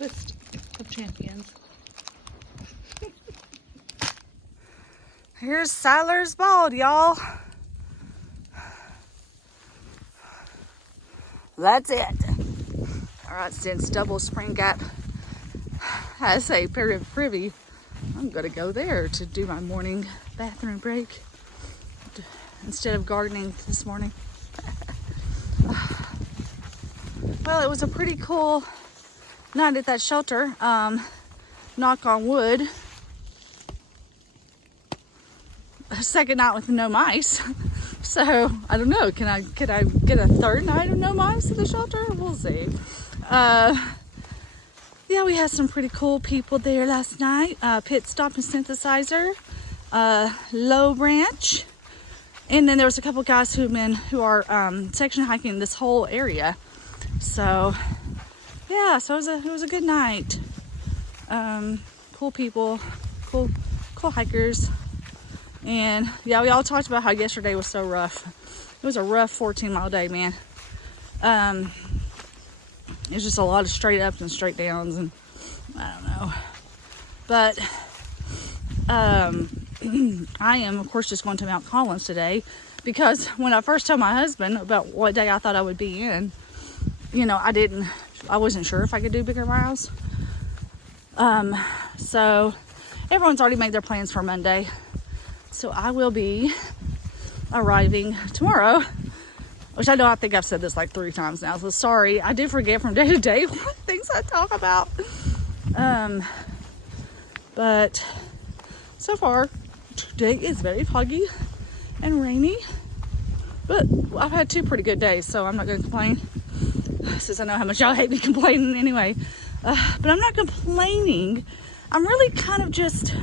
List of champions. Here's Siler's Bald, y'all. That's it. All right, since Double Spring Gap has a pair of privy, I'm gonna go there to do my morning bathroom break instead of gardening this morning. Well, it was a pretty cool night at that shelter. Knock on wood. Second night with no mice. So I don't know. Could I get a third night of no mice at the shelter? We'll see. Yeah, we had some pretty cool people there last night. Pit Stop and Synthesizer, Low Branch, and then there was a couple guys who are section hiking this whole area. So yeah, so it was a good night. Cool people, cool hikers. And yeah, we all talked about how yesterday was so rough. It was a rough 14-mile day, man. It's just a lot of straight ups and straight downs, and I don't know. But I am, of course, just going to Mount Collins today, because when I first told my husband about what day I thought I would be in, you know, I wasn't sure if I could do bigger miles. So everyone's already made their plans for Monday. So I will be arriving tomorrow, which I think I've said this like 3 times now. So sorry, I do forget from day to day what things I talk about. But so far, today is very foggy and rainy. But I've had 2 pretty good days, so I'm not going to complain, since I know how much y'all hate me complaining anyway. But I'm not complaining. I'm really kind of just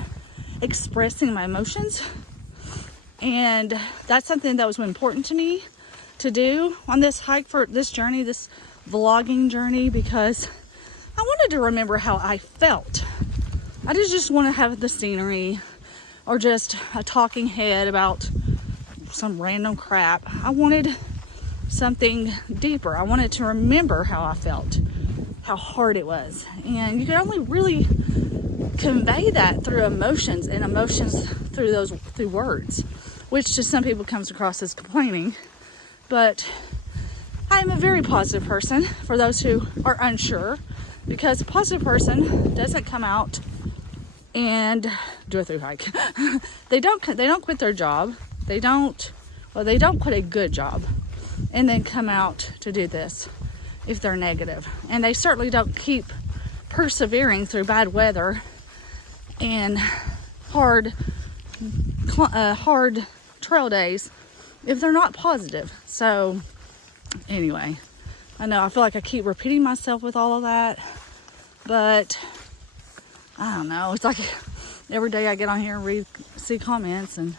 expressing my emotions, and that's something that was important to me to do on this hike, for this journey, this vlogging journey, because I wanted to remember how I felt. I didn't just want to have the scenery or just a talking head about some random crap. I wanted something deeper. I wanted to remember how I felt, how hard it was, and you can only really convey that through emotions, and emotions through words, which to some people comes across as complaining. But I'm a very positive person, for those who are unsure, because a positive person doesn't come out and do a through hike. They don't quit their job. They don't quit a good job and then come out to do this if they're negative. And they certainly don't keep persevering through bad weather and hard trail days if they're not positive. So anyway, I know I feel like I keep repeating myself with all of that, but I don't know. It's like every day I get on here and see comments, and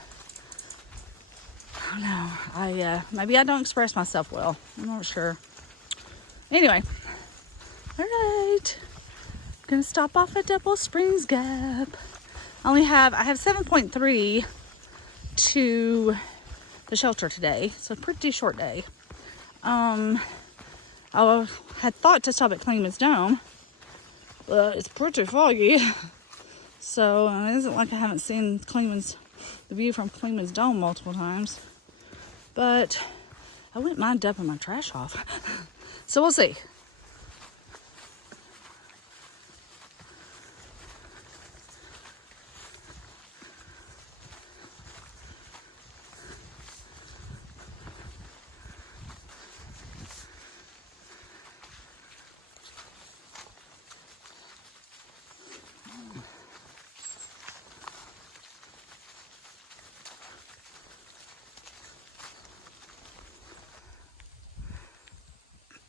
I don't know. Maybe I don't express myself well. I'm not sure. Anyway, all right. Gonna stop off at Double Springs Gap. I have 7.3 to the shelter today, so a pretty short day. I had thought to stop at Clingman's Dome, but it's pretty foggy, so it isn't like I haven't seen the view from Clingman's Dome multiple times. But I wouldn't mind dumping my trash off, so we'll see.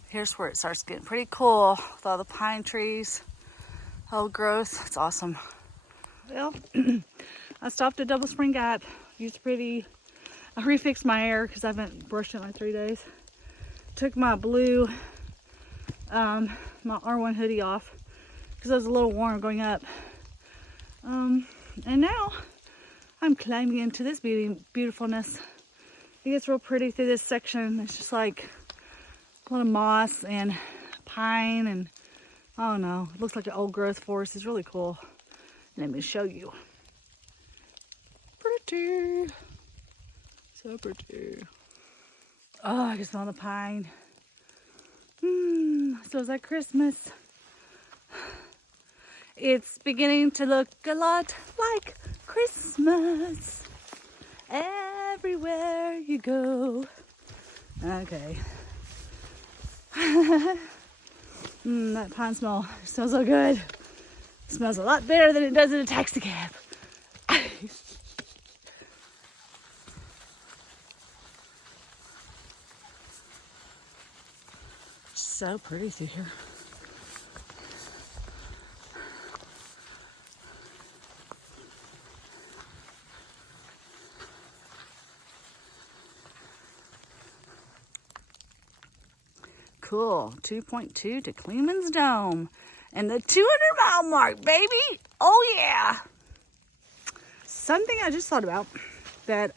Here's where it starts getting pretty cool with all the pine trees, old growth. It's awesome. Well, I stopped at Double Spring Gap. I refixed my hair because I haven't brushed it in like 3 days. Took my blue, my R1 hoodie off because it was a little warm going up. And now I'm climbing into this beautifulness. It gets real pretty through this section. It's just like a lot of moss and pine and I don't know. It looks like an old growth forest. It's really cool. Let me show you. Pretty. So pretty. Oh, I can smell the pine. So is that Christmas? It's beginning to look a lot like Christmas everywhere you go. Okay. That pine smell smells so good. It smells a lot better than it does in a taxi cab. So pretty through here. Cool. 2.2 to Cleveland's Dome. And the 200-mile mark, baby. Oh, yeah. Something I just thought about that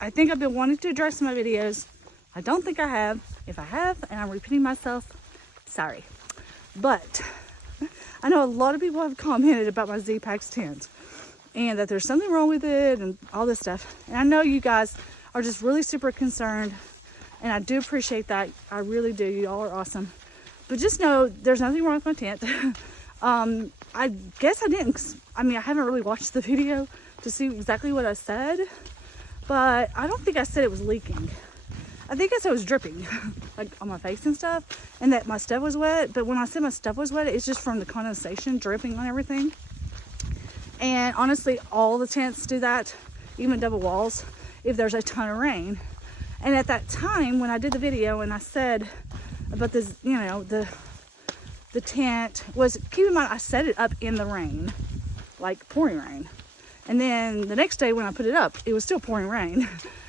I think I've been wanting to address in my videos. I don't think I have. If I have, and I'm repeating myself, sorry. But I know a lot of people have commented about my Z-Packs tent and that there's something wrong with it and all this stuff. And I know you guys are just really super concerned, and I do appreciate that. I really do. You all are awesome. But just know there's nothing wrong with my tent. I guess I haven't really watched the video to see exactly what I said, but I don't think I said it was leaking. I think I said it was dripping, like on my face and stuff, and that my stuff was wet. But when I said my stuff was wet, it's just from the condensation dripping on everything. And honestly, all the tents do that, even double walls, if there's a ton of rain. And at that time, when I did the video and I said about this, you know, the tent was, keep in mind, I set it up in the rain, like pouring rain. And then the next day when I put it up, it was still pouring rain.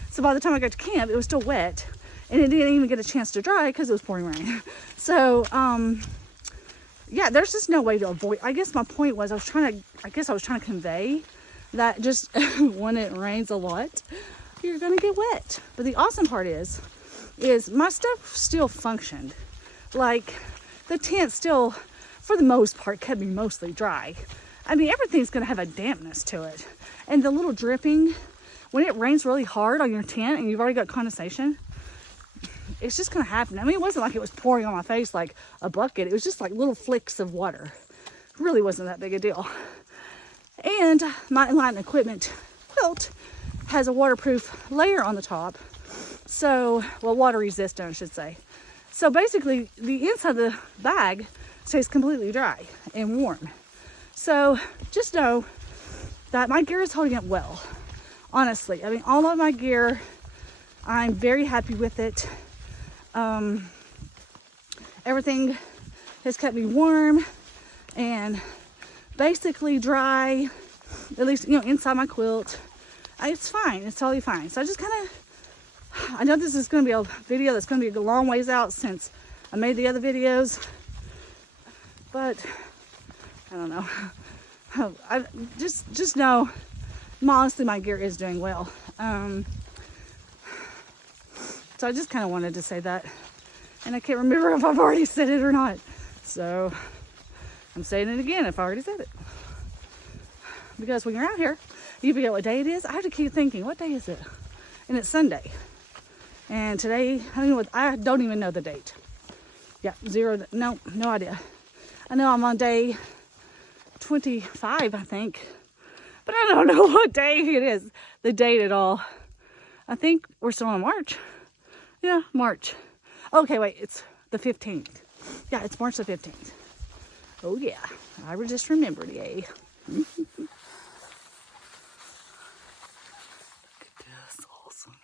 So by the time I got to camp, it was still wet, and it didn't even get a chance to dry because it was pouring rain. So, yeah, there's just no way to avoid. I guess my point was I was trying to convey that just when it rains a lot, you're gonna get wet. But the awesome part is my stuff still functioned. Like the tent still, for the most part, kept me mostly dry. I mean, everything's gonna have a dampness to it, and the little dripping. When it rains really hard on your tent and you've already got condensation, it's just gonna happen. I mean, it wasn't like it was pouring on my face like a bucket. It was just like little flicks of water. It really wasn't that big a deal. And my Enlightened Equipment quilt has a waterproof layer on the top. So, well, water resistant, I should say. So basically, the inside of the bag stays completely dry and warm. So just know that my gear is holding up well. Honestly, I mean, all of my gear, I'm very happy with it. Everything has kept me warm and basically dry, at least, you know, inside my quilt. It's fine. It's totally fine. So I just I know this is going to be a video that's going to be a long ways out since I made the other videos, but I don't know. I just know, honestly, my gear is doing well. So I just kind of wanted to say that, and I can't remember if I've already said it or not. So I'm saying it again if I already said it. Because when you're out here, you forget what day it is. I have to keep thinking, what day is it? And it's Sunday. And today, I don't even know the date. Yeah, no idea. I know I'm on day 25, I think. But I don't know what day it is, the date at all. I think we're still in March. Yeah, March. Okay, wait, it's the 15th. Yeah, it's March the 15th. Oh yeah, I just remembered, yay. Look at this, awesome.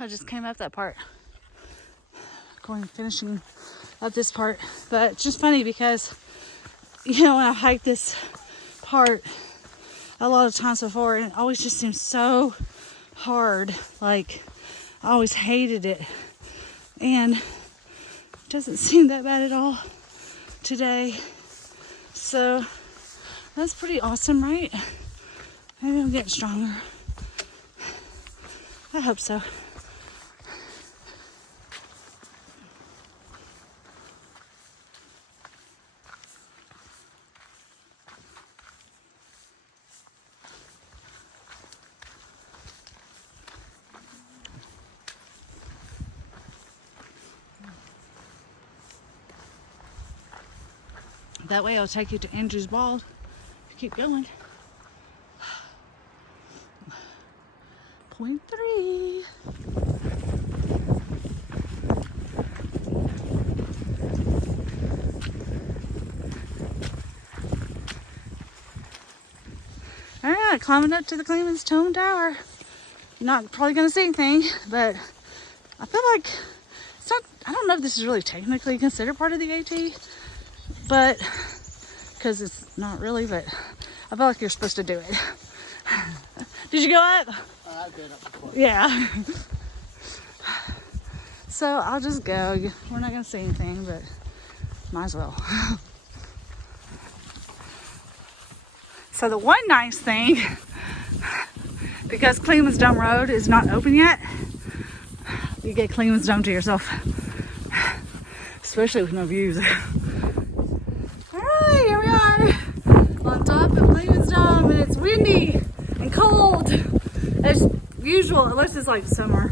I just came up that part. Finishing up this part. But it's just funny because, you know, when I hiked this part a lot of times before, and it always just seems so hard. Like, I always hated it. And it doesn't seem that bad at all today. So that's pretty awesome, right? Maybe I'm getting stronger. I hope so. That way I'll take you to Andrew's Bald. Keep going. 0.3. All right, climbing up to the Clemens Tone Tower. Not probably gonna see anything, but I feel like it's not. I don't know if this is really technically considered part of the AT, but because it's not really. But I feel like you're supposed to do it. Did you go up? I've been up before. Yeah. So I'll just go. We're not gonna see anything, but might as well. So the one nice thing, because Clemens Dome Road is not open yet, you get Clemens Dome to yourself, especially with no views. All right, here we are on top of Clemens Dome, and it's windy and cold as usual, unless it's like summer.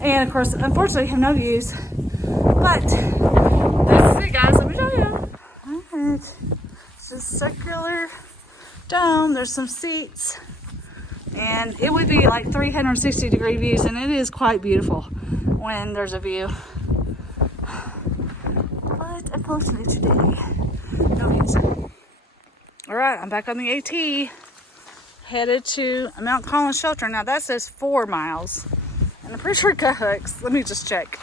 And of course, unfortunately, I have no views. But this is it, guys. Let me show you. All right, it's a circular dome. There's some seats, and it would be like 360-degree views, and it is quite beautiful when there's a view. But unfortunately today, no views. All right, I'm back on the AT, headed to Mount Collins Shelter. Now that says 4 miles, and I'm pretty sure Gut Hooks. Let me just check.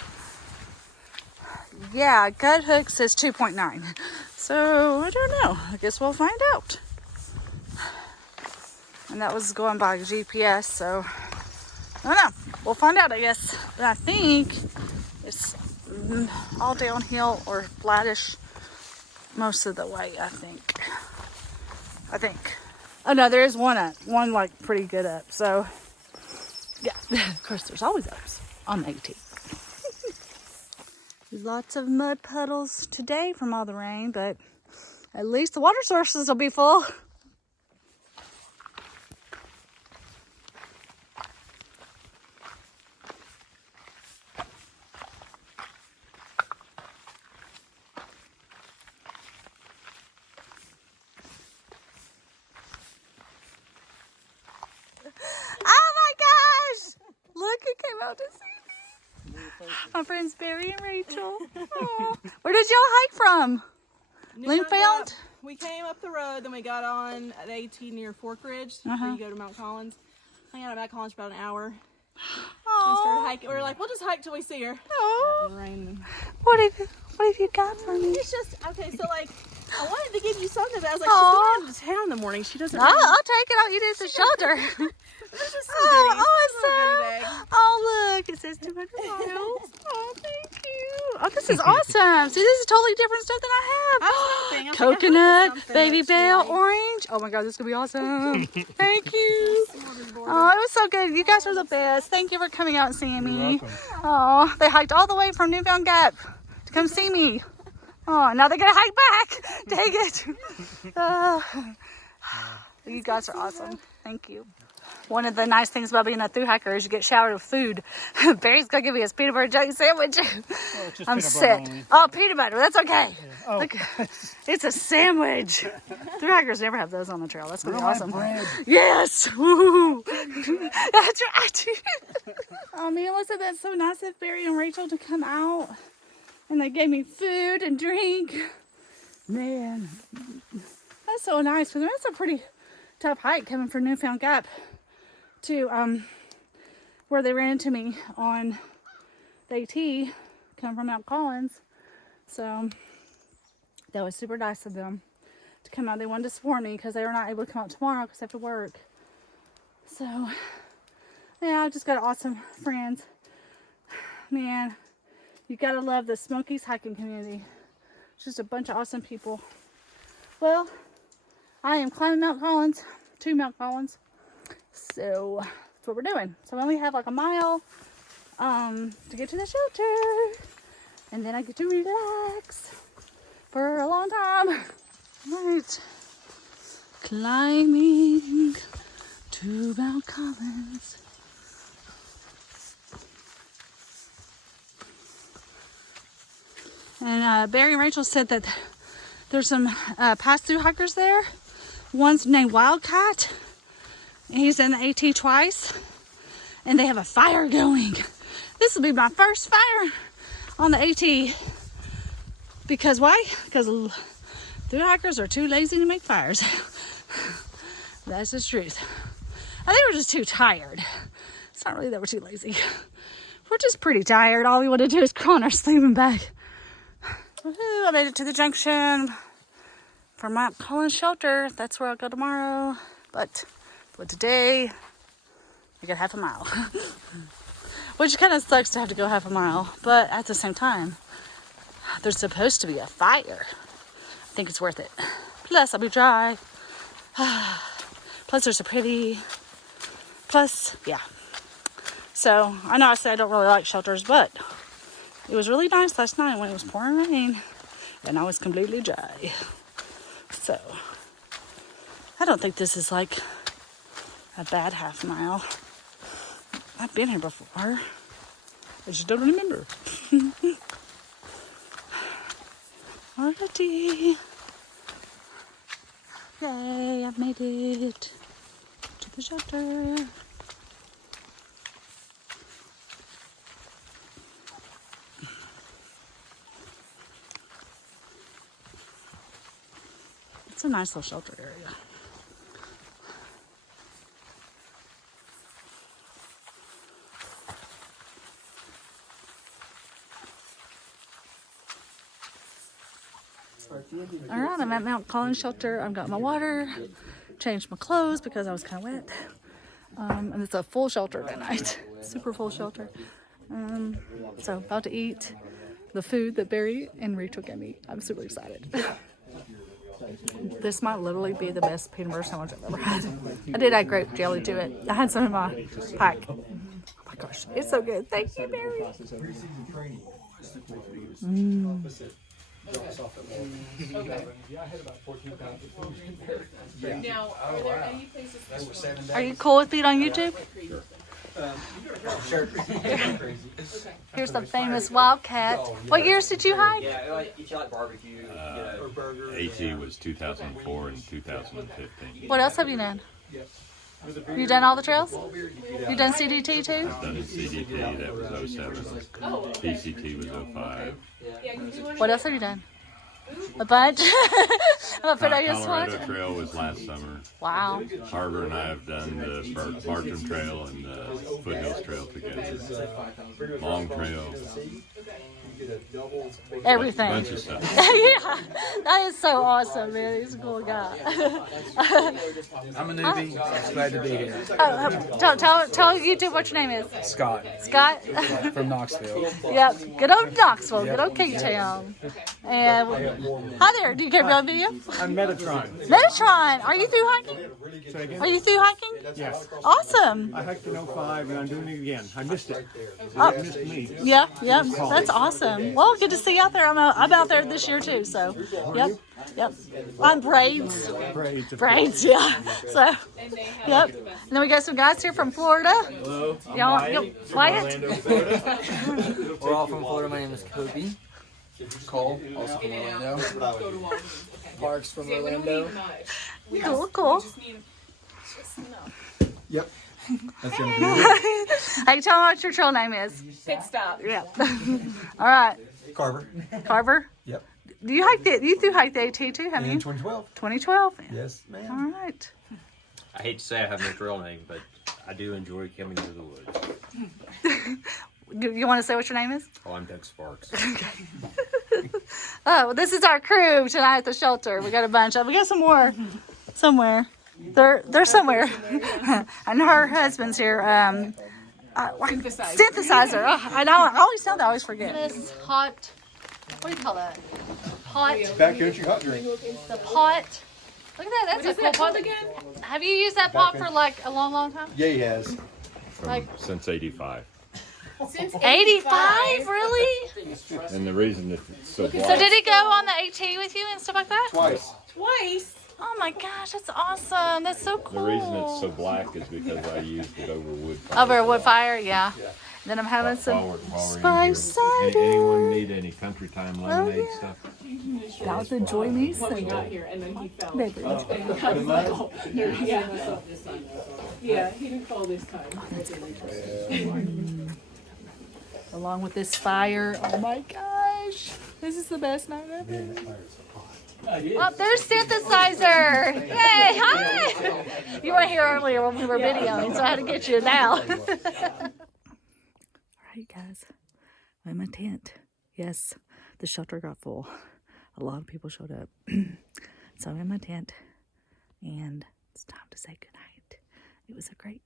Yeah, Gut Hooks says 2.9. So I don't know. I guess we'll find out. And that was going by GPS, so I don't know. We'll find out, I guess. But I think it's all downhill or flattish most of the way, I think. Oh no, there is one up. One like pretty good up. So yeah, of course there's always ups on the AT. Lots of mud puddles today from all the rain, but at least the water sources will be full. Oh my gosh! Look, it came out to see me. My friends Barry and Rachel. Aw. Where did y'all hike from? Linfield? We came up the road, then we got on the AT near Fork Ridge, where you go to Mount Collins. Hung out at Mount Collins for about an hour. And started hiking. We were like, we'll just hike till we see her. Oh. What have you got for me? It's just, okay, so like, I wanted to give you something, but I was like, she's going out of town in the morning. She doesn't I'll take it. I'll eat it at the shelter. There's just some goodies. Awesome. Oh, look. It says 200 miles. Oh, thank you. Oh, this is awesome. See, this is totally different stuff than I have. Coconut, baby bell, orange. Oh, my God. This is going to be awesome. Thank you. Oh, it was so good. You guys are the best. Thank you for coming out and seeing me. Oh, they hiked all the way from Newfound Gap to come see me. Oh, now they're going to hike back. Dang it. You guys are awesome. Thank you. One of the nice things about being a thru hiker is you get showered with food. Barry's going to give me his peanut butter jelly sandwich. I'm set. Oh, peanut butter. That's okay. Yeah. Oh. Look, it's a sandwich. Thru hikers never have those on the trail. That's going to be awesome. Bread. Yes. Woo. That's right. Oh, man, wasn't that so nice of Barry and Rachel to come out? And they gave me food and drink. Man, that's so nice. Because that's a pretty tough hike coming from Newfound Gap to where they ran into me on the AT coming from Mount Collins. So that was super nice of them to come out. They wanted to support me because they were not able to come out tomorrow because they have to work. So yeah, I just got awesome friends. Man, you gotta love the Smokies hiking community. It's just a bunch of awesome people. Well, I am climbing Mount Collins, to Mount Collins. So that's what we're doing. So we only have like a mile to get to the shelter. And then I get to relax for a long time. All right. Climbing to Mount Collins. And Barry and Rachel said that there's some pass-through hikers there. One's named Wildcat. He's in the AT twice. And they have a fire going. This will be my first fire on the AT. Because why? Because through hikers are too lazy to make fires. That's the truth. I think we're just too tired. It's not really that we're too lazy. We're just pretty tired. All we want to do is crawl in our sleeping bag. Woohoo, I made it to the junction for Mount Collins shelter. That's where I'll go tomorrow. But for today, I got half a mile. Which kind of sucks to have to go half a mile. But at the same time, there's supposed to be a fire. I think it's worth it. Plus, I'll be dry. Plus, they're so pretty. Plus, yeah. So, I know I said I don't really like shelters, but it was really nice last night when it was pouring rain. And I was completely dry. So, I don't think this is like a bad half mile. I've been here before. I just don't remember. Alrighty. Yay, I've made it to the shelter. It's a nice little shelter area. All right, I'm at Mount Collins shelter. I've got my water, changed my clothes because I was kind of wet. And it's a full shelter tonight, super full shelter. So about to eat the food that Barry and Rachel gave me. I'm super excited. This might literally be the best peanut butter sandwich I've ever had. I did add grape jelly to it. I had some in my pack. Oh my gosh, it's so good. Thank you, Barry. Now, are there any places? Are you cool with being on YouTube? Sure. Here's the famous Wildcat. What years did you hike? Yeah, if you like barbecue, or burgers. AT was 2004 and 2015. What else have you done? You done all the trails? You done CDT too? I've done a CDT, that was 07. PCT was 05. What else have you done? A bunch? I'm gonna put on your Colorado spot. Trail was last summer. Wow. Harbor and I have done the Appalachian Trail and the Foothills Trail together. Long Trail. Everything. Bunch of stuff. Yeah, that is so awesome, man. He's a cool guy. I'm a newbie. Glad to be here. Tell YouTube what your name is. Scott Scott? from Knoxville. Yep. Good old Knoxville. Good old K-Town. And hi there. Do you care to be on video? I'm Metatron. Metatron. Are you through hiking? Are you through hiking? Yes. Awesome. I hiked in 05 and I'm doing it again. I missed it. Oh. It missed me. Yep. That's awesome. Well, good to see you out there. I'm out there this year too. So, yep. On braids. Braids, yeah. So, yep. And then we got some guys here from Florida. Hello, I'm Y'all, Wyatt. Orlando, Florida. We're all from Florida. My name is Kobe. Cole, also from Orlando. Parks from Orlando. Cool. Yep. That's gonna be Hey, tell me what your trail name is. Pit stop. Yeah. All right. Carver. Carver. Yep. Do you hike the? You through hike the AT too, haven't In you? 2012. 2012. Yes, ma'am. All right. I hate to say I have no trail name, but I do enjoy coming to the woods. You want to say what your name is? Oh, I'm Doug Sparks. Oh, well, this is our crew tonight at the shelter. We got a bunch of. We got some more somewhere. They're somewhere. And her husband's here. Synthesizer. Oh, I know. I always tell that. I always forget. This hot. What do you call that? Hot. Backcountry hot drink. The pot. Look at that. That's a cool pot again. Have you used that pot for like a long, long time? Yeah, he has. Since '85. Since 85, really? And the reason that it's so black. So did he go on the AT with you and stuff like that? Twice. Oh my gosh, that's awesome. That's so cool. The reason it's so black is because I used it over wood fire. Over a wood fire, yeah. Then I'm having some spice cider. Anyone need any country time lemonade stuff? Y'all enjoy me some. Yeah, he didn't fall this time. Along with this fire. Oh my gosh. This is the best night ever. Oh, there's synthesizer. Yay, hi. You weren't here earlier when we were videoing, so I had to get you now. All right, guys. I'm in my tent. Yes, the shelter got full. A lot of people showed up. So I'm in my tent, and it's time to say goodnight. It was a great